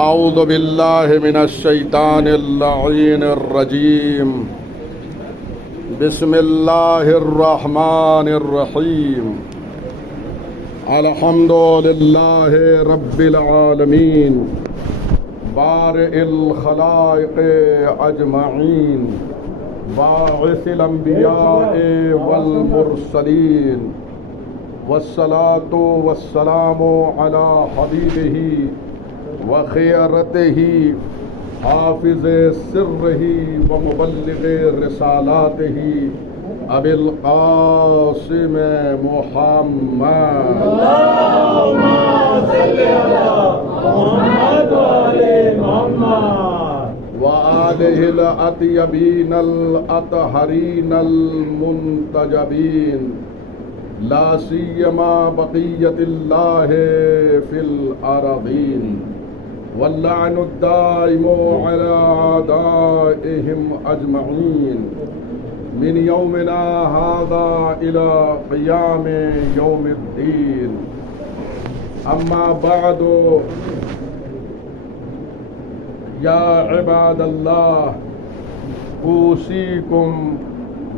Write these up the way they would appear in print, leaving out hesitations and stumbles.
اعوذ باللہ من الشیطان اللعین الرجیم بسم اللہ الرحمن الرحیم الحمد للہ رب العالمین بارئ الخلائق اجمعین باعث الانبیاء والمرسلین والصلاة والسلام علی حبیبہ وخیرتہ حافظ سرہ ومبلغ رسالاتہ ابی القاسم محمد اللہم صلی علی محمد وعلی محمد وآلہ الاطیبین الاطہرین المنتجبین لا سیما بقیت اللہ فی الارضین واللعن الدائم على اعدائهم اجمعین من یومنا هذا الى قیام یوم الدین اما بعد یا عباد اللہ اوصیکم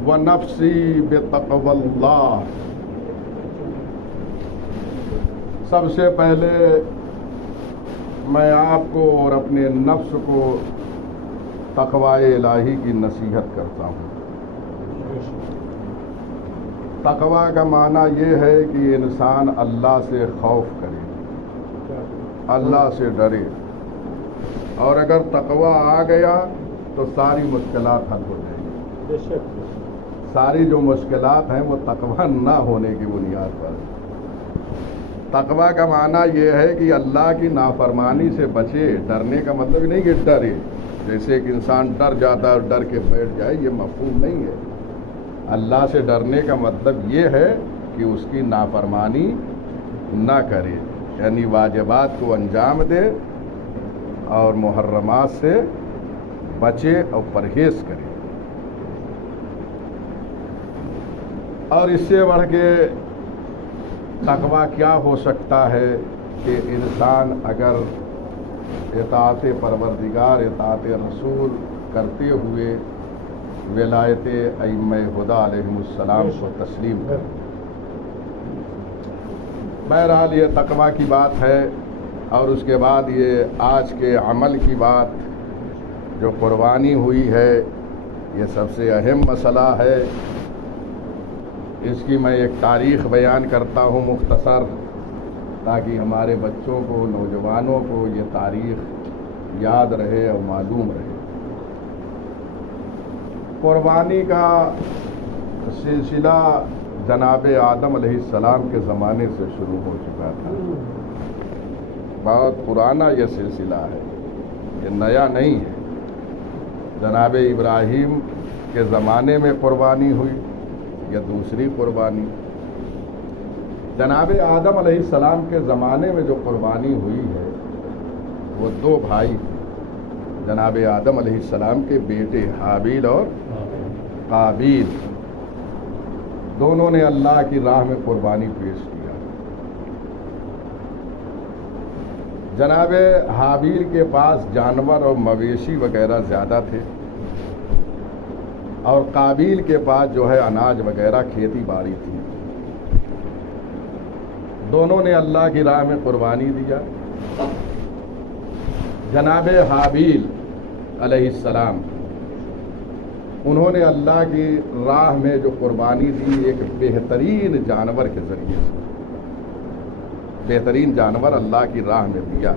ونفسی بتقوی اللہ. سب سے پہلے میں آپ کو اور اپنے نفس کو تقوی الہی کی نصیحت کرتا ہوں. تقوی کا معنی یہ ہے کہ انسان اللہ سے خوف کرے، اللہ سے ڈرے، اور اگر تقوی آ گیا تو ساری مشکلات حل ہو جائیں گی. ساری جو مشکلات ہیں وہ تقوی نہ ہونے کی بنیاد پر. تقوی کا معنی یہ ہے کہ اللہ کی نافرمانی سے بچے. ڈرنے کا مطلب نہیں کہ ڈرے، جیسے کہ انسان ڈر جاتا ہے اور ڈر کے بیٹھ جائے، یہ مفہوم نہیں ہے. اللہ سے ڈرنے کا مطلب یہ ہے کہ اس کی نافرمانی نہ کرے، یعنی واجبات کو انجام دے اور محرمات سے بچے اور پرہیز کرے. اور اس سے بڑھ کے تقوی کیا ہو سکتا ہے کہ انسان اگر اطاعت پروردگار، اطاعت رسول کرتے ہوئے ولایت ائمہ ہدیٰ علیہم السلام کو تسلیم کرے. بہرحال یہ تقوی کی بات ہے. اور اس کے بعد یہ آج کے عمل کی بات، جو قربانی ہوئی ہے، یہ سب سے اہم مسئلہ ہے. اس کی میں ایک تاریخ بیان کرتا ہوں مختصر، تاکہ ہمارے بچوں کو، نوجوانوں کو یہ تاریخ یاد رہے اور معلوم رہے. قربانی کا سلسلہ جناب آدم علیہ السلام کے زمانے سے شروع ہو چکا تھا. بہت پرانا یہ سلسلہ ہے، یہ نیا نہیں ہے. جناب ابراہیم کے زمانے میں قربانی ہوئی، یا دوسری قربانی. جناب آدم علیہ السلام کے زمانے میں جو قربانی ہوئی ہے وہ دو بھائی تھے. جناب آدم علیہ السلام کے بیٹے حابیل اور قابیل، دونوں نے اللہ کی راہ میں قربانی پیش کیا. جناب حابیل کے پاس جانور اور مویشی وغیرہ زیادہ تھے، اور قابیل کے پاس جو ہے اناج وغیرہ کھیتی باڑی تھی. دونوں نے اللہ کی راہ میں قربانی دیا. جناب حابیل علیہ السلام، انہوں نے اللہ کی راہ میں جو قربانی دی ایک بہترین جانور کے ذریعے سے، بہترین جانور اللہ کی راہ میں دیا.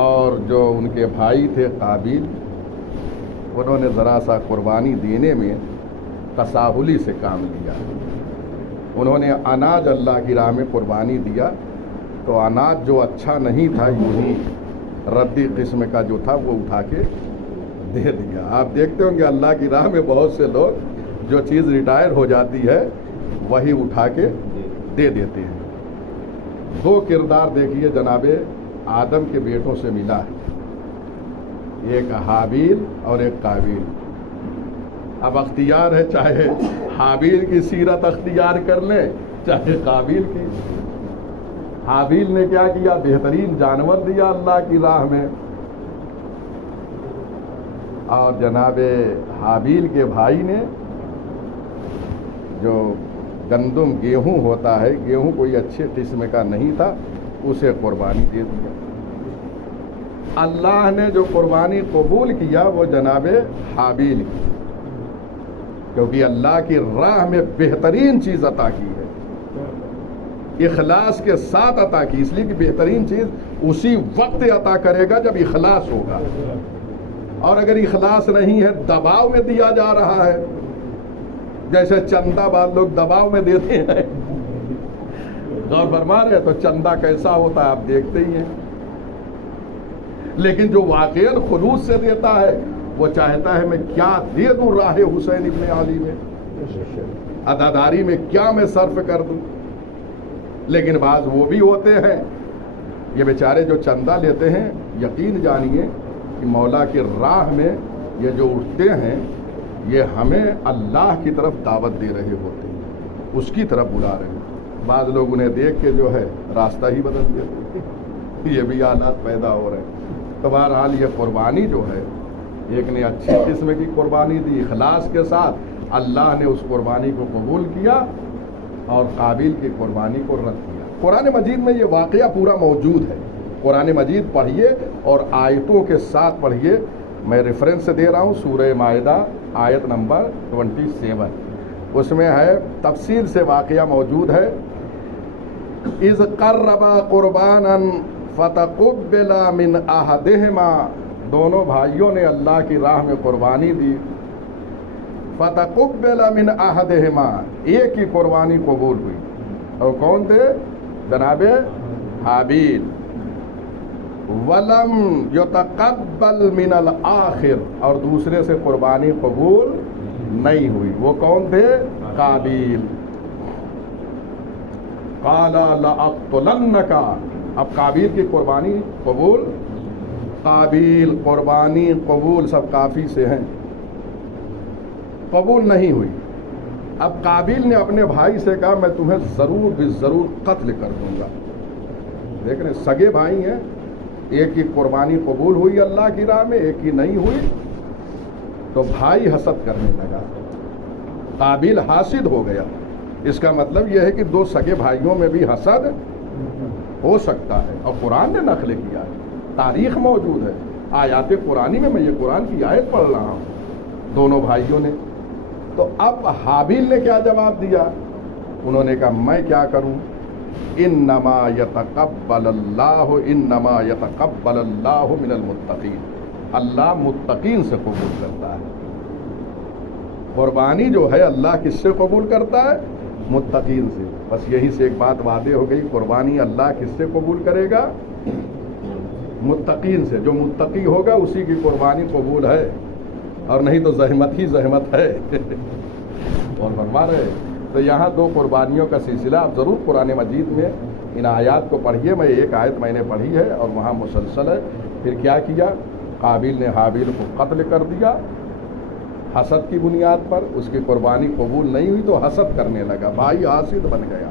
اور جو ان کے بھائی تھے قابیل، انہوں نے ذرا سا قربانی دینے میں تساہلی سے کام لیا. انہوں نے اناج اللہ کی راہ میں قربانی دیا، تو اناج جو اچھا نہیں تھا، یوں ردی قسم کا جو تھا وہ اٹھا کے دے دیا. آپ دیکھتے ہوں گے اللہ کی راہ میں بہت سے لوگ جو چیز ریٹائر ہو جاتی ہے وہی اٹھا کے دے دیتے ہیں. دو کردار دیکھیے جناب آدم کے بیٹوں سے ملا ہے، ایک حابیل اور ایک قابیل. اب اختیار ہے، چاہے حابیل کی سیرت اختیار کر لیں چاہے قابیل کی. حابیل نے کیا کیا؟ بہترین جانور دیا اللہ کی راہ میں، اور جناب حابیل کے بھائی نے جو گندم گیہوں ہوتا ہے، گیہوں کوئی اچھے قسم کا نہیں تھا، اسے قربانی دے دیا۔ اللہ نے جو قربانی قبول کیا وہ جناب حابیل کی، کیونکہ اللہ کی راہ میں بہترین چیز عطا کی ہے، اخلاص کے ساتھ عطا کی، اس لیے کہ بہترین چیز اسی وقت عطا کرے گا جب اخلاص ہوگا، اور اگر اخلاص نہیں ہے، دباؤ میں دیا جا رہا ہے، جیسے چندہ بعض لوگ دباؤ میں دیتے ہیں، غور فرما رہے تو چندہ کیسا ہوتا ہے آپ دیکھتے ہی ہیں، لیکن جو واقعاً خلوص سے دیتا ہے وہ چاہتا ہے میں کیا دے دوں راہ حسین ابن علی میں، عزاداری میں کیا میں صرف کر دوں۔ لیکن بعض وہ بھی ہوتے ہیں، یہ بیچارے جو چندہ لیتے ہیں، یقین جانیے کہ مولا کی راہ میں یہ جو اٹھتے ہیں یہ ہمیں اللہ کی طرف دعوت دے رہے ہوتے ہیں، اس کی طرف بلا رہے ہیں۔ بعض لوگ انہیں دیکھ کے جو ہے راستہ ہی بدل دیتے ہیں، یہ بھی حالات پیدا ہو رہے ہیں۔ تو بہرحال یہ قربانی جو ہے، ایک نے اچھی قسم کی قربانی دی اخلاص کے ساتھ، اللہ نے اس قربانی کو قبول کیا اور قابیل کی قربانی کو رد کیا۔ قرآن مجید میں یہ واقعہ پورا موجود ہے، قرآن مجید پڑھیے اور آیتوں کے ساتھ پڑھیے، میں ریفرنس دے رہا ہوں سورہ مائدہ آیت نمبر 27، اس میں ہے تفصیل سے واقعہ موجود ہے۔ اذ قربا قربانا فتقبل من احدہما، دونوں بھائیوں نے اللہ کی راہ میں قربانی دی، فتقبل من احدہما، ایک کی قربانی قبول ہوئی، اور کون تھے؟ جناب حابیل۔ ولم یتقبل من الآخر، اور دوسرے سے قربانی قبول نہیں ہوئی، وہ کون تھے؟ قابیل۔ قال لأقتلنک، اب قابیل کی قربانی قبول، قابیل قربانی قبول سب کافی سے ہیں، قبول نہیں ہوئی۔ اب قابیل نے اپنے بھائی سے کہا میں تمہیں ضرور ضرور قتل کر دوں گا۔ دیکھ رہے سگے بھائی ہیں، ایک کی قربانی قبول ہوئی اللہ کی راہ میں، ایک کی نہیں ہوئی، تو بھائی حسد کرنے لگا، قابیل حاسد ہو گیا۔ اس کا مطلب یہ ہے کہ دو سگے بھائیوں میں بھی حسد ہو سکتا ہے، اور قرآن نے نقل کیا ہے، تاریخ موجود ہے، آیات قرآنی میں یہ قرآن کی آیت پڑھ رہا ہوں، دونوں بھائیوں نے۔ تو اب حابیل نے کیا جواب دیا؟ انہوں نے کہا میں کیا کروں، انما یتقبل اللہ من المتقین، اللہ متقین سے قبول کرتا ہے قربانی، جو ہے اللہ کس سے قبول کرتا ہے؟ متقین سے۔ بس یہی سے ایک بات واضح ہو گئی، قربانی اللہ کس سے قبول کرے گا؟ متقین سے، جو متقی ہوگا اسی کی قربانی قبول ہے، اور نہیں تو زحمت ہی زحمت ہے۔ اور فرما رہے تو یہاں دو قربانیوں کا سلسلہ، آپ ضرور قرآن مجید میں ان آیات کو پڑھیے، میں ایک آیت میں نے پڑھی ہے اور وہاں مسلسل ہے۔ پھر کیا کیا؟ قابیل نے حابیل کو قتل کر دیا حسد کی بنیاد پر، اس کی قربانی قبول نہیں ہوئی تو حسد کرنے لگا، بھائی حاسد بن گیا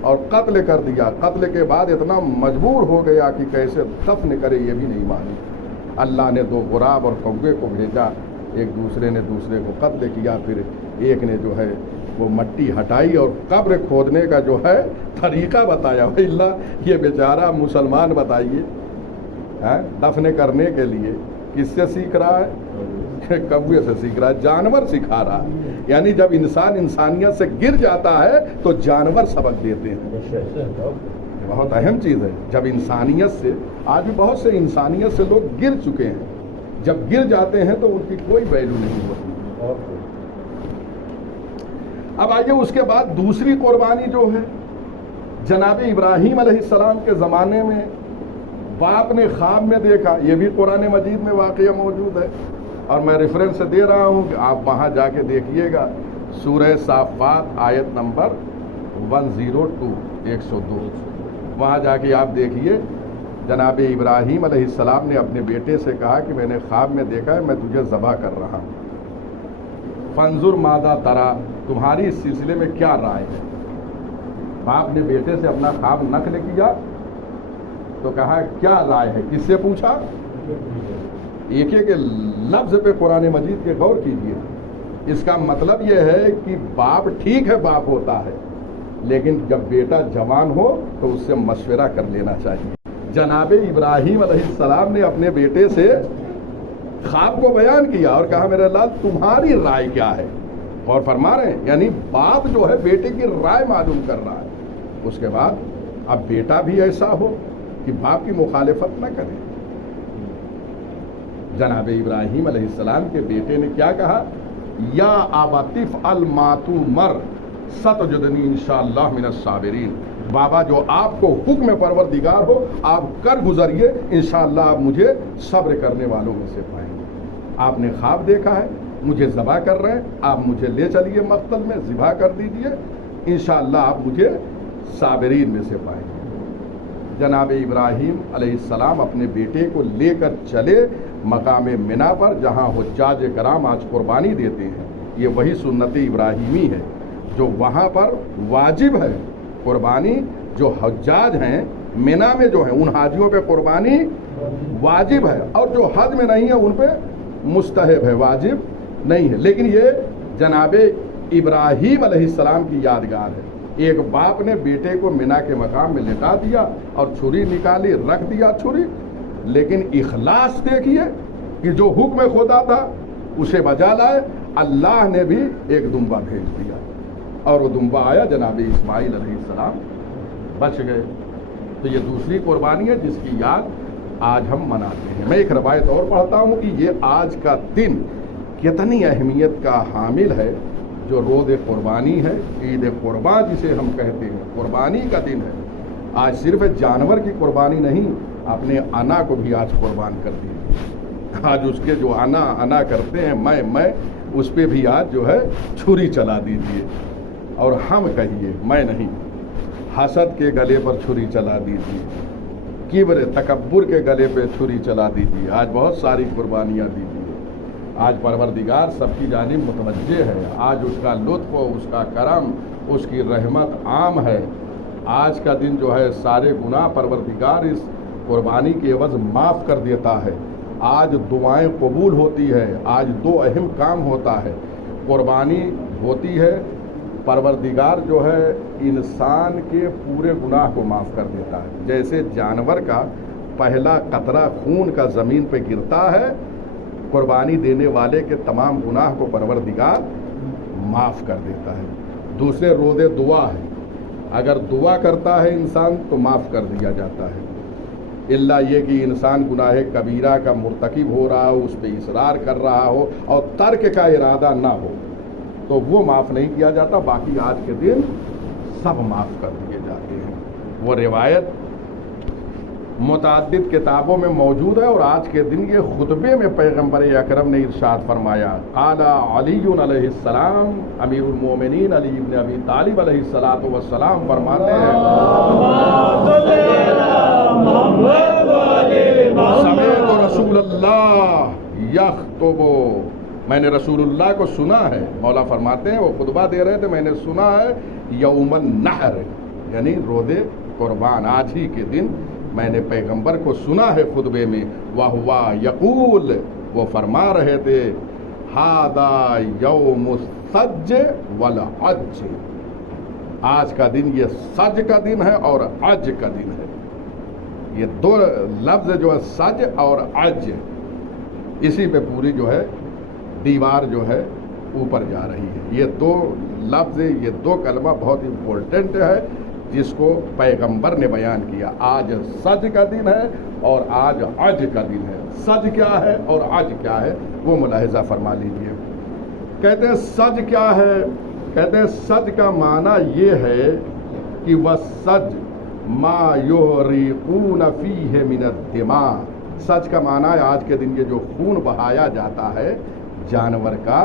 اور قتل کر دیا۔ قتل کے بعد اتنا مجبور ہو گیا کہ کیسے دفن کرے یہ بھی نہیں معلوم۔ اللہ نے دو غراب اور کوے کو بھیجا، ایک دوسرے نے دوسرے کو قتل کیا، پھر ایک نے جو ہے وہ مٹی ہٹائی اور قبر کھودنے کا جو ہے طریقہ بتایا۔ اللہ یہ بیچارہ مسلمان بتائیے دفن کرنے کے لیے کس سے سیکھ رہا ہے؟ کوے سے سیکھ رہا ہے، جانور سکھا رہا ہے۔ یعنی جب انسان انسانیت سے گر جاتا ہے تو جانور سبق دیتے ہیں، بہت اہم چیز ہے۔ جب انسانیت سے، آج بھی بہت سے انسانیت سے لوگ گر چکے ہیں، جب گر جاتے ہیں تو ان کی کوئی ویلیو نہیں ہوتی۔ اب آئیے اس کے بعد دوسری قربانی جو ہے، جناب ابراہیم علیہ السلام کے زمانے میں باپ نے خواب میں دیکھا، یہ بھی قرآن مجید میں واقعہ موجود ہے، اور میں ریفرنس دے رہا ہوں کہ آپ وہاں جا کے دیکھیے گا، سورہ صافات آیت نمبر 102 102، وہاں جا کے آپ دیکھیے جناب ابراہیم علیہ السلام نے اپنے بیٹے سے کہا کہ میں نے خواب میں دیکھا ہے میں تجھے ذبح کر رہا ہوں، فانظر ماذا ترى، تمہاری اس سلسلے میں کیا رائے ہے؟ باپ نے بیٹے سے اپنا خواب نقل کیا تو کہا کیا رائے ہے؟ کس سے پوچھا؟ ایک ایک لفظ پہ قرآن مجید کے غور کیجئے. اس کا مطلب یہ ہے کہ باپ ٹھیک ہے، باپ ہوتا ہے، لیکن جب بیٹا جوان ہو تو اس سے مشورہ کر لینا چاہیے. جناب ابراہیم علیہ السلام نے اپنے بیٹے سے خواب کو بیان کیا اور کہا میرے لال تمہاری رائے کیا ہے؟ اور فرما رہے ہیں یعنی باپ جو ہے بیٹے کی رائے معلوم کر رہا ہے. اس کے بعد اب بیٹا بھی ایسا ہو کہ باپ کی مخالفت نہ کرے. جناب ابراہیم علیہ السلام کے بیٹے نے کیا کہا؟ یا ابتف الماتومر ستجدنی انشاءاللہ من الصابرین. بابا جو آپ کو حکم پروردگار ہو آپ کر گزریے، انشاءاللہ آپ مجھے صبر کرنے والوں میں سے پائیں گے. آپ نے خواب دیکھا ہے، مجھے ذبح کر رہے ہیں، آپ مجھے لے چلیے مقتل میں، ذبح کر دیجئے، انشاءاللہ آپ مجھے صابرین میں سے پائیں گے. جناب ابراہیم علیہ السلام اپنے بیٹے کو لے کر چلے مقام منا پر، جہاں حجاج کرام آج قربانی دیتے ہیں. یہ وہی سنت ابراہیمی ہے جو وہاں پر واجب ہے. قربانی جو حجاج ہیں منا میں جو ہیں ان حاجیوں پہ قربانی واجب ہے، اور جو حج میں نہیں ہے ان پہ مستحب ہے، واجب نہیں ہے. لیکن یہ جناب ابراہیم علیہ السلام کی یادگار ہے. ایک باپ نے بیٹے کو منا کے مقام میں لٹا دیا اور چھری نکالی، رکھ دیا چھری، لیکن اخلاص دیکھیے کہ جو حکم خدا تھا اسے بجا لائے. اللہ نے بھی ایک دمبا بھیج دیا اور وہ دمبا آیا، جناب اسماعیل علیہ السلام بچ گئے. تو یہ دوسری قربانی ہے جس کی یاد آج ہم مناتے ہیں. میں ایک روایت اور پڑھتا ہوں کہ یہ آج کا دن کتنی اہمیت کا حامل ہے. جو روز قربانی ہے، عید قربان جسے ہم کہتے ہیں، قربانی کا دن ہے. آج صرف جانور کی قربانی نہیں، اپنے انا کو بھی آج قربان کر دیجیے. آج اس کے جو انا کرتے ہیں، میں اس پہ بھی آج جو ہے چھری چلا دیجیے. اور ہم کہیے میں نہیں، حسد کے گلے پر چھری چلا دیجیے، کبر تکبر کے گلے پہ چھری چلا دیجیے. آج بہت ساری قربانیاں دیجیے. آج پروردگار سب کی جانب متوجہ ہے. آج اس کا لطف و اس کا کرم، اس کی رحمت عام ہے. آج کا دن جو ہے سارے گناہ پروردگار اس قربانی کے عوض معاف کر دیتا ہے. آج دعائیں قبول ہوتی ہے. آج دو اہم کام ہوتا ہے. قربانی ہوتی ہے، پروردگار جو ہے انسان کے پورے گناہ کو معاف کر دیتا ہے. جیسے جانور کا پہلا قطرہ خون کا زمین پہ گرتا ہے، قربانی دینے والے کے تمام گناہ کو پروردگار معاف کر دیتا ہے. دوسرے روزے دعا ہے. اگر دعا کرتا ہے انسان تو معاف کر دیا جاتا ہے، اللہ یہ کہ انسان گناہ کبیرہ کا مرتکب ہو رہا ہو، اس پہ اصرار کر رہا ہو اور ترک کا ارادہ نہ ہو تو وہ معاف نہیں کیا جاتا. باقی آج کے دن سب معاف کر دیے جاتے ہیں. وہ روایت متعدد کتابوں میں موجود ہے، اور آج کے دن یہ خطبے میں پیغمبر اکرم نے ارشاد فرمایا. قال علی علیہ السلام، امیر المومنین علی ابن ابی طالب علیہ السلام فرماتے ہیں، سمعت رسول اللہ یخطب، میں نے رسول اللہ کو سنا ہے. مولا فرماتے ہیں وہ خطبہ دے رہے تھے، میں نے سنا ہے یوم النحر یعنی روز قربان، آج ہی کے دن میں نے پیغمبر کو سنا ہے خطبے میں. وہوا یقول، وہ فرما رہے تھے، ھذا یوم السج والعج، آج کا دن یہ سج کا دن ہے اور عج کا دن ہے. یہ دو لفظ جو ہے سج اور عج، اسی پہ پوری جو ہے دیوار جو ہے اوپر جا رہی ہے. یہ دو لفظ، یہ دو کلمہ بہت امپورٹنٹ ہے جس کو پیغمبر نے بیان کیا. آج سج کا دن ہے اور آج عج کا دن ہے. سج کیا ہے اور عج کیا ہے وہ ملاحظہ فرما لیجئے. کہتے ہیں سج کیا ہے؟ کہتے ہیں سج کا معنی یہ ہے کہ وَالسَّجْ مَا يُحْرِقُونَ فِيهِ مِنَ الدِّمَاءِ. سج کا معنی ہے آج کے دن یہ جو خون بہایا جاتا ہے جانور کا،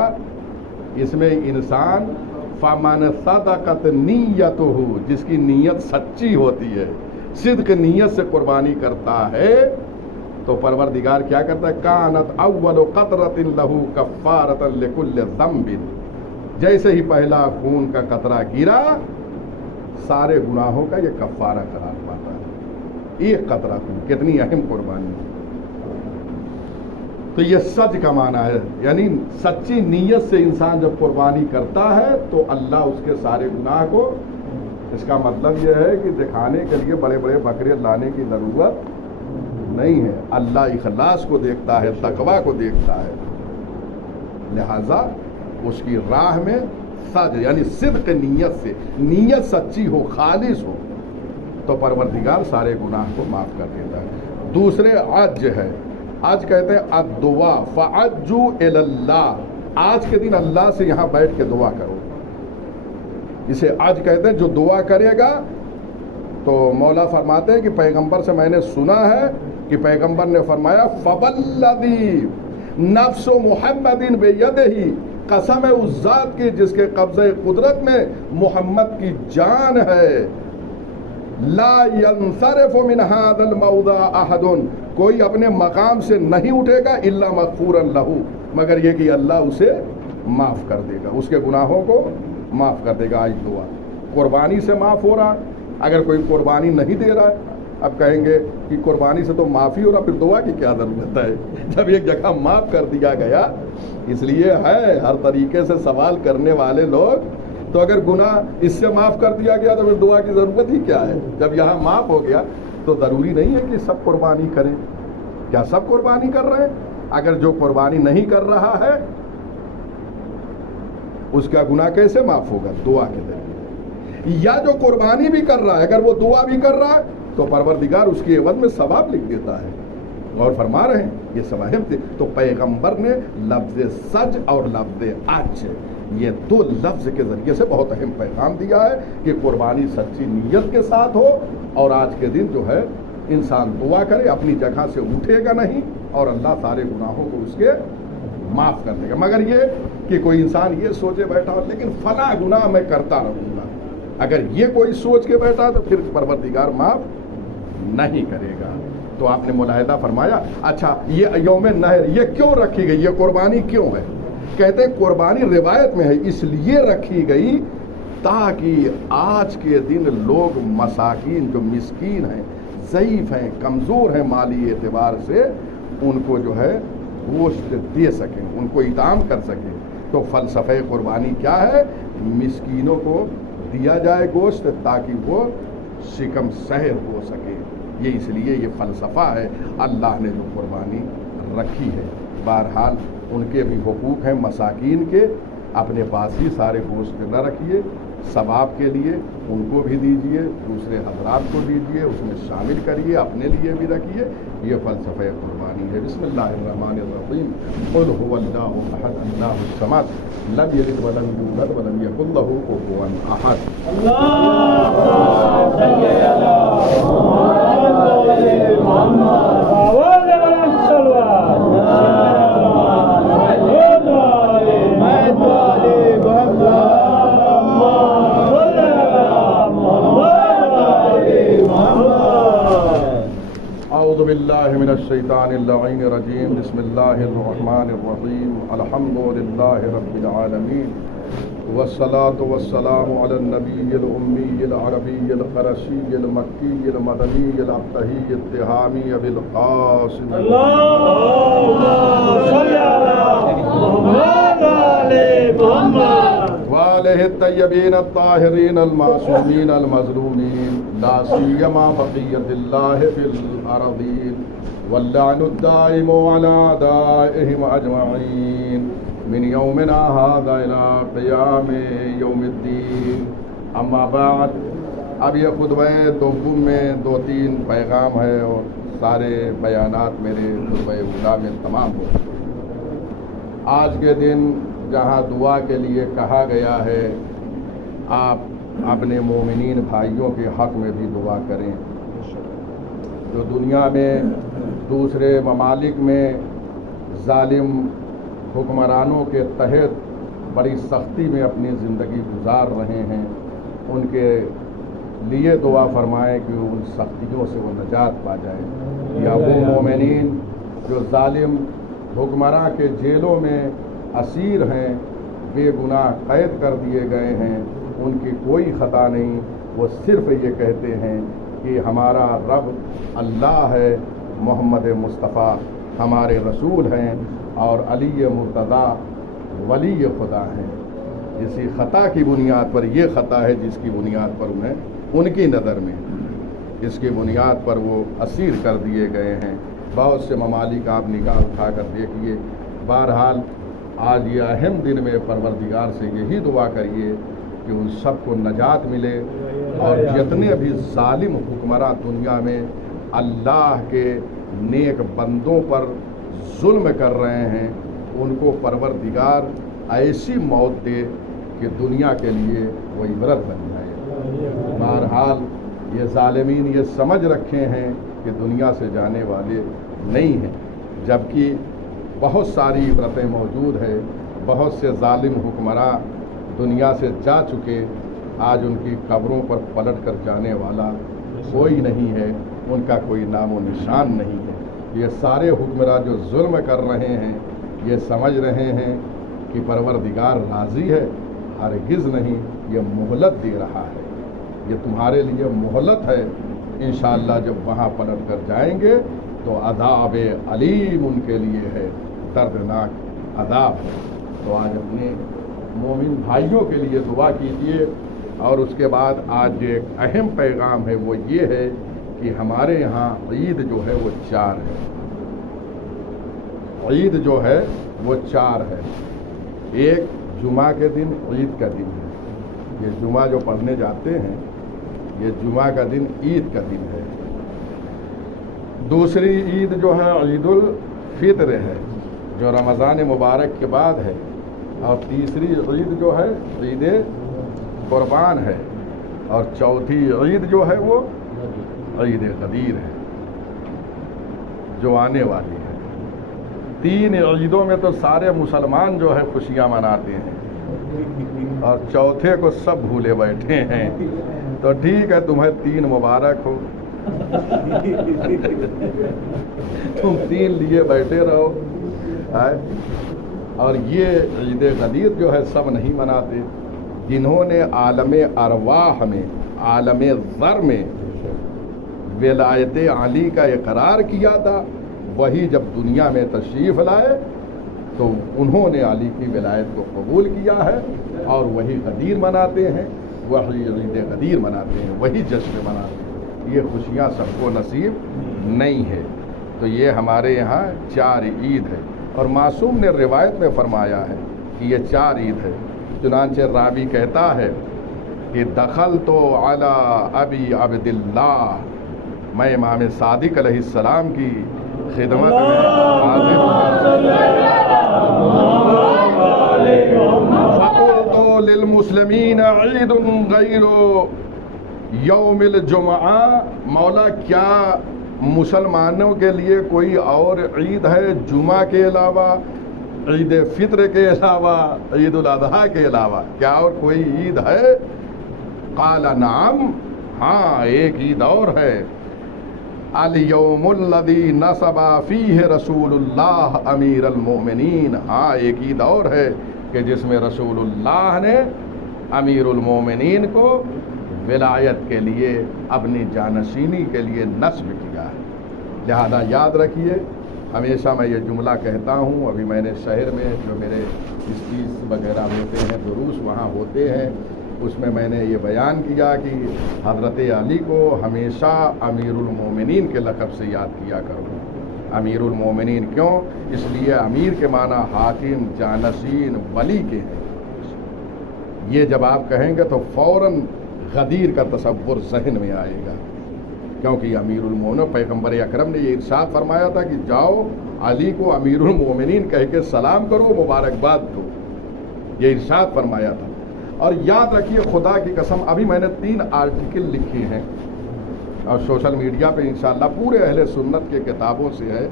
اس میں انسان فَمَنْ صَدَقَتْ نِيَّتُهُ، جس کی نیت سچی ہوتی ہے، صدق نیت سے قربانی کرتا ہے، تو پروردگار کیا کرتا ہے؟ کانت اول قطرۃ لہ کفارۃ لکل ذنب، جیسے ہی پہلا خون کا قطرہ گرا سارے گناہوں کا یہ کفارہ قرار پاتا ہے. ایک قطرہ خون، کتنی اہم قربانی. تو یہ سچ کا معنی ہے، یعنی سچی نیت سے انسان جب قربانی کرتا ہے تو اللہ اس کے سارے گناہ کو، اس کا مطلب یہ ہے کہ دکھانے کے لیے بڑے بڑے بکرے لانے کی ضرورت نہیں ہے. اللہ اخلاص کو دیکھتا ہے، تقوی کو دیکھتا ہے، لہذا اس کی راہ میں سچ یعنی صدق نیت سے، نیت سچی ہو، خالص ہو تو پروردگار سارے گناہ کو معاف کر دیتا ہے. دوسرے عج ہے، آج کہتے ہیں الدعا فعجو اللہ، آج کے دن اللہ سے یہاں بیٹھ کے دعا کرو، اسے آج کہتے ہیں. جو دعا کرے گا تو مولا فرماتے ہیں کہ پیغمبر سے میں نے سنا ہے کہ پیغمبر نے فرمایا فوالذی نفس محمد بیدہ، قسم ہے اس ذات کی جس کے قبضہ قدرت میں محمد کی جان ہے، لا ينصرف من هذا الموضع احد، کوئی اپنے مقام سے نہیں اٹھے گا الا مغفورا لہ، مگر یہ کہ اللہ اسے معاف کر دے گا، اس کے گناہوں کو معاف کر دے گا. آج دعا قربانی سے معاف ہو رہا. اگر کوئی قربانی نہیں دے رہا ہے، اب کہیں گے کہ قربانی سے تو معافی ہو رہا، پھر دعا کی کیا ضرورت ہے جب ایک جگہ معاف کر دیا گیا. اس لیے ہے ہر طریقے سے سوال کرنے والے لوگ، تو اگر گناہ اس سے معاف کر دیا گیا تو پھر دعا کی ضرورت ہی کیا ہے؟ جب یہاں معاف ہو گیا تو ضروری نہیں ہے کہ سب قربانی کریں. کیا سب قربانی کر رہے ہیں؟ اگر جو قربانی نہیں کر رہا ہے اس کا گناہ کیسے معاف ہوگا؟ دعا کے ذریعے. یا جو قربانی بھی کر رہا ہے اگر وہ دعا بھی کر رہا ہے تو پروردگار اس کے عوض میں ثواب لکھ دیتا ہے. اور فرما رہے ہیں یہ سب اہم تھے. تو پیغمبر نے لفظ سج اور لفظ عج، یہ دو لفظ کے ذریعے سے بہت اہم پیغام دیا ہے کہ قربانی سچی نیت کے ساتھ ہو، اور آج کے دن جو ہے انسان دعا کرے، اپنی جگہ سے اٹھے گا نہیں، اور اللہ سارے گناہوں کو اس کے معاف کر دے گا. مگر یہ کہ کوئی انسان یہ سوچے بیٹھا ہو لیکن فلاں گناہ میں کرتا رہوں گا، اگر یہ کوئی سوچ کے بیٹھا تو پھر پروردگار معاف نہیں کرے گا. تو آپ نے ملاحظہ فرمایا. اچھا یہ یوم نحر یہ کیوں رکھی گئی، یہ قربانی کیوں ہے؟ کہتے ہیں قربانی روایت میں ہے اس لیے رکھی گئی تاکہ آج کے دن لوگ مساکین جو مسکین ہیں، ضعیف ہیں، کمزور ہیں مالی اعتبار سے، ان کو جو ہے گوشت دے سکیں، ان کو اطعام کر سکیں. تو فلسفہ قربانی کیا ہے؟ مسکینوں کو دیا جائے گوشت تاکہ وہ شکم سحر ہو سکے. یہ اس لیے یہ فلسفہ ہے اللہ نے جو قربانی رکھی ہے. بہرحال ان کے بھی حقوق ہیں مساکین کے، اپنے پاس ہی سارے گوشت نہ رکھیے، ثواب کے لیے ان کو بھی دیجیے، دوسرے حضرات کو دیجیے، اس میں شامل کریے، اپنے لیے بھی رکھیے. یہ فلسفہ قربانی ہے. بسم اللہ الرحمن الرحیم. قل هو اللہ احد اللہ الصمد لم یلد ولم یولد ولم یکن له کفوا احد. اللهم صل علی محمد وعلى آل محمد. اعوذ باللہ من الشیطان اللعین الرجیم. بسم اللہ الرحمن الرحیم. الحمد للہ رب العالمین والصلاة والسلام علی النبی الامی العربی القرشی المکی المدنی الابتہی التہامی ابی القاسم اللهم صل علی محمد وعلى آل محمد وآلہ الطیبین الطاہرین المعصومین المظلومین لا سیما بقیت اللہ فی الارضین واللعن الدائم علی اعدائہم اجمعین من یومنا هذا الى قیام یوم الدین. اما بعد، اب یہ خطبہ دوم میں 2-3 پیغام ہے اور سارے بیانات میرے خطبہ اولیٰ میں تمام ہو. آج کے دن جہاں دعا کے لیے کہا گیا ہے، آپ اپنے مومنین بھائیوں کے حق میں بھی دعا کریں جو دنیا میں دوسرے ممالک میں ظالم حکمرانوں کے تحت بڑی سختی میں اپنی زندگی گزار رہے ہیں. ان کے لیے دعا فرمائیں کہ ان سختیوں سے وہ نجات پا جائیں. یا وہ مومنین جو ظالم حکمراں کے جیلوں میں اسیر ہیں، بے گناہ قید کر دیے گئے ہیں، ان کی کوئی خطا نہیں، وہ صرف یہ کہتے ہیں کہ ہمارا رب اللہ ہے، محمد مصطفیٰ ہمارے رسول ہیں اور علی مرتضیٰ ولی خدا ہیں۔ اسی خطا کی بنیاد پر، یہ خطا ہے جس کی بنیاد پر انہیں ان کی نظر میں اس کی بنیاد پر وہ اسیر کر دیے گئے ہیں۔ بہت سے ممالک آپ نگاہ اٹھا کر دیکھیے۔ بہرحال آج یہ اہم دن میں پروردگار سے یہی دعا کریے کہ ان سب کو نجات ملے، اور جتنے بھی ظالم حکمراں دنیا میں اللہ کے نیک بندوں پر ظلم کر رہے ہیں، ان کو پروردگار ایسی موت دے کہ دنیا کے لیے وہ عبرت بن جائے۔ بہرحال یہ ظالمین یہ سمجھ رکھے ہیں کہ دنیا سے جانے والے نہیں ہیں، جبکہ بہت ساری عبرتیں موجود ہیں۔ بہت سے ظالم حکمراں دنیا سے جا چکے، آج ان کی قبروں پر پلٹ کر جانے والا کوئی نہیں ہے، ان کا کوئی نام و نشان نہیں ہے۔ یہ سارے حکمراں جو ظلم کر رہے ہیں، یہ سمجھ رہے ہیں کہ پروردگار راضی ہے، ہرگز نہیں، یہ مہلت دے رہا ہے، یہ تمہارے لیے مہلت ہے۔ انشاءاللہ جب وہاں پلٹ کر جائیں گے تو عذاب علیم ان کے لیے ہے، دردناک عذاب ہے۔ تو آج اپنے مومن بھائیوں کے لیے دعا کیجیے۔ اور اس کے بعد آج جو ایک اہم پیغام ہے وہ یہ ہے کہ ہمارے یہاں عید جو ہے وہ 4 ہے۔ عید جو ہے وہ 4 ہے۔ ایک جمعہ کے دن عید کا دن ہے، یہ جمعہ جو پڑھنے جاتے ہیں یہ جمعہ کا دن عید کا دن ہے۔ دوسری عید جو ہے عید الفطر ہے، جو رمضان مبارک کے بعد ہے، اور تیسری عید جو ہے عید قربان ہے، اور چوتھی عید جو ہے وہ عید غدیر ہے جو آنے والی ہے۔ 3 عیدوں میں تو سارے مسلمان جو ہے خوشیاں مناتے ہیں، اور چوتھے کو سب بھولے بیٹھے ہیں۔ تو ٹھیک ہے، تمہیں 3 مبارک ہو، تم 3 لیے بیٹھے رہو۔ اور یہ عید غدیر جو ہے سب نہیں مناتے۔ جنہوں نے عالم ارواح میں، عالم ذر میں ولایت علی کا اقرار کیا تھا، وہی جب دنیا میں تشریف لائے تو انہوں نے علی کی ولایت کو قبول کیا ہے، اور وہی غدیر مناتے ہیں، وہی عید غدیر مناتے ہیں، وہی جشن مناتے ہیں۔ یہ خوشیاں سب کو نصیب نہیں ہے۔ تو یہ ہمارے یہاں 4 عید ہے، اور معصوم نے روایت میں فرمایا ہے کہ یہ 4 عید ہے۔ چنانچہ راوی کہتا ہے کہ دخلت علی ابی عبداللہ، میں امام صادق علیہ السلام کی خدمت میں حاضر فقلت للمسلمین عید غیر یوم الجمعہ، مولا کیا مسلمانوں کے لیے کوئی اور عید ہے جمعہ کے علاوہ، عید فطر کے علاوہ، عید الاضحیٰ کے علاوہ، کیا اور کوئی عید ہے؟ قال نعم، ہاں ایک عید اور ہے، الیوم الذی نصب فیہ رسول اللہ امیر المؤمنین، ہاں ایک عید اور ہے کہ جس میں رسول اللہ نے امیر المؤمنین کو ولایت کے لیے، اپنی جانشینی کے لیے نصب کیا ہے۔ لہذا یاد رکھیے، ہمیشہ میں یہ جملہ کہتا ہوں، ابھی میں نے شہر میں جو میرے اسپیچ وغیرہ ہوتے ہیں، دروس وہاں ہوتے ہیں، اس میں نے یہ بیان کیا کہ حضرت علی کو ہمیشہ امیر المومنین کے لقب سے یاد کیا کرو۔ امیر المومنین کیوں؟ اس لیے امیر کے معنی حاکم، جانشین، ولی کے ہیں۔ یہ جب آپ کہیں گے تو فوراً غدیر کا تصور ذہن میں آئے گا، کیونکہ امیر المومنین، پیغمبر اکرم نے یہ ارشاد فرمایا تھا کہ جاؤ علی کو امیر المومنین کہہ کے سلام کرو، مبارکباد دو، یہ ارشاد فرمایا تھا۔ اور یاد رکھیے، خدا کی قسم، ابھی میں نے 3 آرٹیکل لکھے ہیں اور سوشل میڈیا پہ انشاءاللہ پورے اہل سنت کے کتابوں سے ہے،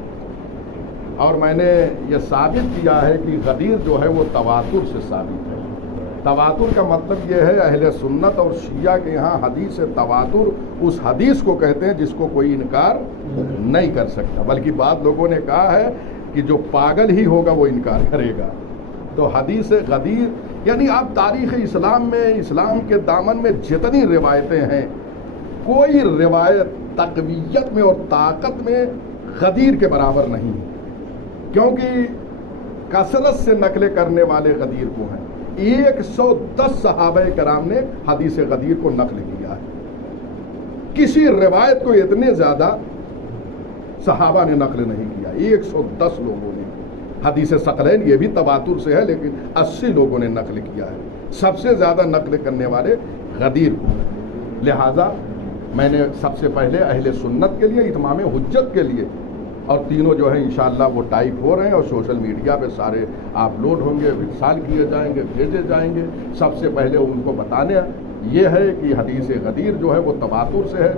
اور میں نے یہ ثابت کیا ہے کہ غدیر جو ہے وہ تواتر سے ثابت ہے۔ تواتر کا مطلب یہ ہے، اہل سنت اور شیعہ کے یہاں حدیث تواتر اس حدیث کو کہتے ہیں جس کو کوئی انکار نہیں کر سکتا، بلکہ بعض لوگوں نے کہا ہے کہ جو پاگل ہی ہوگا وہ انکار کرے گا۔ تو حدیث غدیر یعنی آپ تاریخ اسلام میں، اسلام کے دامن میں جتنی روایتیں ہیں کوئی روایت تقویت میں اور طاقت میں غدیر کے برابر نہیں ہے، کیونکہ کثرت سے نقلیں کرنے والے غدیر کو ہیں۔ 110 صحابہ کرام نے حدیث غدیر کو نقل کیا ہے، کسی روایت کو اتنے زیادہ صحابہ نے نقل نہیں کیا، 110 لوگوں نے۔ حدیث ثقلین یہ بھی تواتر سے ہے، لیکن 80 لوگوں نے نقل کیا ہے، سب سے زیادہ نقل کرنے والے غدیر کو۔ لہذا میں نے سب سے پہلے اہل سنت کے لیے اتمام حجت کے لیے، اور تینوں جو ہیں انشاءاللہ وہ ٹائپ ہو رہے ہیں اور سوشل میڈیا پہ سارے اپلوڈ ہوں گے، ارسال کیے جائیں گے، بھیجے جائیں گے۔ سب سے پہلے ان کو بتانے یہ ہے کہ حدیث غدیر جو ہے وہ تواتر سے ہے۔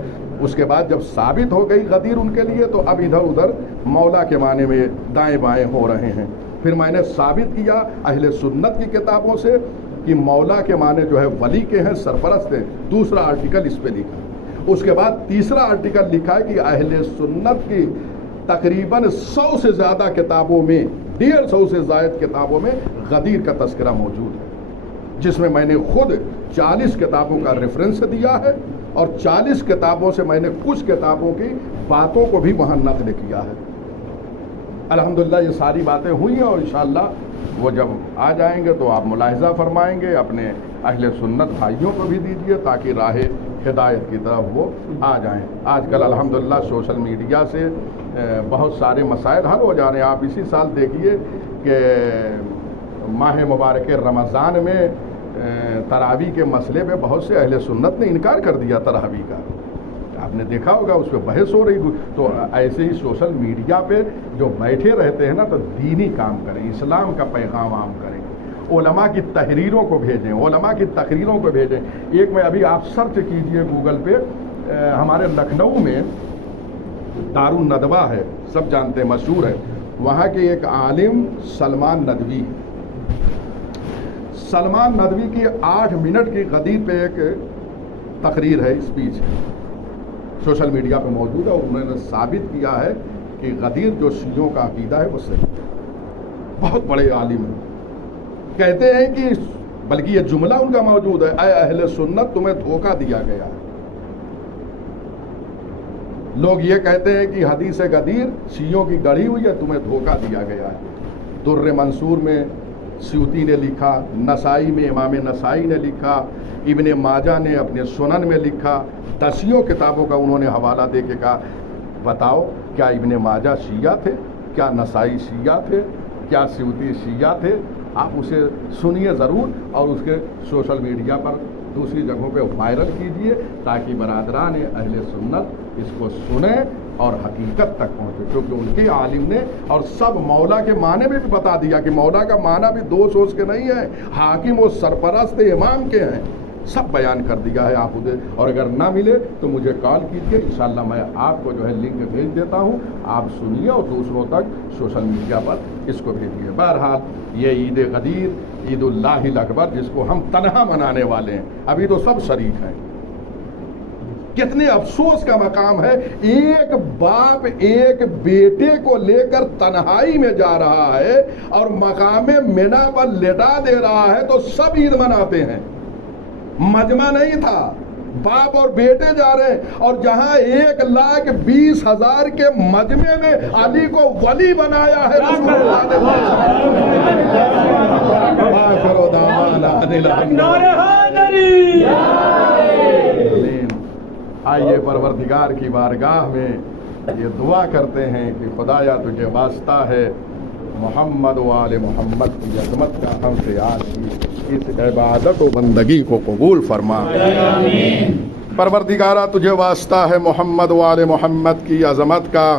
اس کے بعد جب ثابت ہو گئی غدیر ان کے لیے، تو اب ادھر ادھر مولا کے معنی میں دائیں بائیں ہو رہے ہیں۔ پھر میں نے ثابت کیا اہل سنت کی کتابوں سے کہ مولا کے معنی جو ہے ولی کے ہیں، سرپرست ہیں۔ دوسرا آرٹیکل اس پہ لکھا۔ اس کے بعد تیسرا آرٹیکل لکھا ہے کہ اہل سنت کی تقریباً 100 سے زیادہ کتابوں میں، 150 سے زائد کتابوں میں غدیر کا تذکرہ موجود ہے، جس میں میں نے خود 40 کتابوں کا ریفرنس دیا ہے، اور 40 کتابوں سے میں نے کچھ کتابوں کی باتوں کو بھی وہاں نقل کیا ہے۔ الحمدللہ یہ ساری باتیں ہوئی ہیں، اور انشاءاللہ وہ جب آ جائیں گے تو آپ ملاحظہ فرمائیں گے، اپنے اہل سنت بھائیوں کو بھی دیجیے تاکہ راہ ہدایت کی طرف وہ آ جائیں۔ آج کل الحمدللہ سوشل میڈیا سے بہت سارے مسائل حل ہو جا رہے ہیں۔ آپ اسی سال دیکھیے کہ ماہ مبارک رمضان میں تراویح کے مسئلے پہ بہت سے اہل سنت نے انکار کر دیا تراویح کا، آپ نے دیکھا ہوگا، اس پہ بحث ہو رہی۔ تو ایسے ہی سوشل میڈیا پہ جو بیٹھے رہتے ہیں نا، تو دینی کام کریں، اسلام کا پیغام عام کریں، علماء کی تحریروں کو بھیجیں، علماء کی تقریروں کو بھیجیں۔ ایک میں ابھی آپ سرچ کیجئے گوگل پہ، ہمارے لکھنؤ میں دار الندوہ ہے، سب جانتے ہیں، مشہور ہے، وہاں کے ایک عالم سلمان ندوی، سلمان ندوی کی 8 منٹ کی غدیر پہ ایک تقریر ہے، اسپیچ ہے، سوشل میڈیا پہ موجود ہے، اور انہوں نے ثابت کیا ہے کہ غدیر جو شیعوں کا عقیدہ ہے وہ صحیح ہے۔ بہت بڑے عالم ہیں، کہتے ہیں کہ بلکہ یہ جملہ ان کا موجود ہے، اے اہل سنت تمہیں دھوکہ دیا گیا ہے۔ لوگ یہ کہتے ہیں کہ حدیث غدیر شیعوں کی گڑھی ہوئی ہے، تمہیں دھوکہ دیا گیا ہے۔ در منصور میں سیوطی نے لکھا، نسائی میں امام نسائی نے لکھا، ابن ماجہ نے اپنے سنن میں لکھا، 10 کتابوں کا انہوں نے حوالہ دے کے کہا بتاؤ کیا ابن ماجہ شیعہ تھے، کیا نسائی شیعہ تھے، کیا سیوطی شیعہ تھے؟ آپ اسے سنیے ضرور، اور اس کے سوشل میڈیا پر دوسری جگہوں پہ وائرل کیجئے تاکہ برادران اہل سنت اس کو سنیں اور حقیقت تک پہنچے، کیونکہ ان کے عالم نے اور سب مولا کے معنی میں بھی بتا دیا کہ مولا کا معنی بھی دو سوچ کے نہیں ہے، حاکم و سرپرست امام کے ہیں، سب بیان کر دیا ہے آپ ادھر۔ اور اگر نہ ملے تو مجھے کال کیجیے، انشاءاللہ میں آپ کو جو ہے لنک بھیج دیتا ہوں، آپ سنیے اور دوسروں تک سوشل میڈیا پر اس کو بھیجیے۔ بہرحال یہ عید غدیر، عید اللہ الاکبر، جس کو ہم تنہا منانے والے ہیں، ابھی تو سب شریک ہیں۔ کتنے افسوس کا مقام ہے، ایک باپ ایک بیٹے کو لے کر تنہائی میں جا رہا ہے اور مقام منی پر لٹا دے رہا ہے، تو سب عید مناتے ہیں۔ مجمع نہیں تھا، باپ اور بیٹے جا رہے ہیں، اور جہاں 1,20,000 کے مجمع میں علی کو ولی بنایا ہے رسول اللہ نے۔ آئیے پروردگار کی بارگاہ میں یہ دعا کرتے ہیں کہ خدایا تجھے واسطہ ہے، محمد و آل محمد کی عظمت کا ہم سے آج کی اس عبادت و بندگی کو قبول فرما۔ پروردگارہ تجھے واسطہ ہے محمد و آل محمد کی عظمت کا،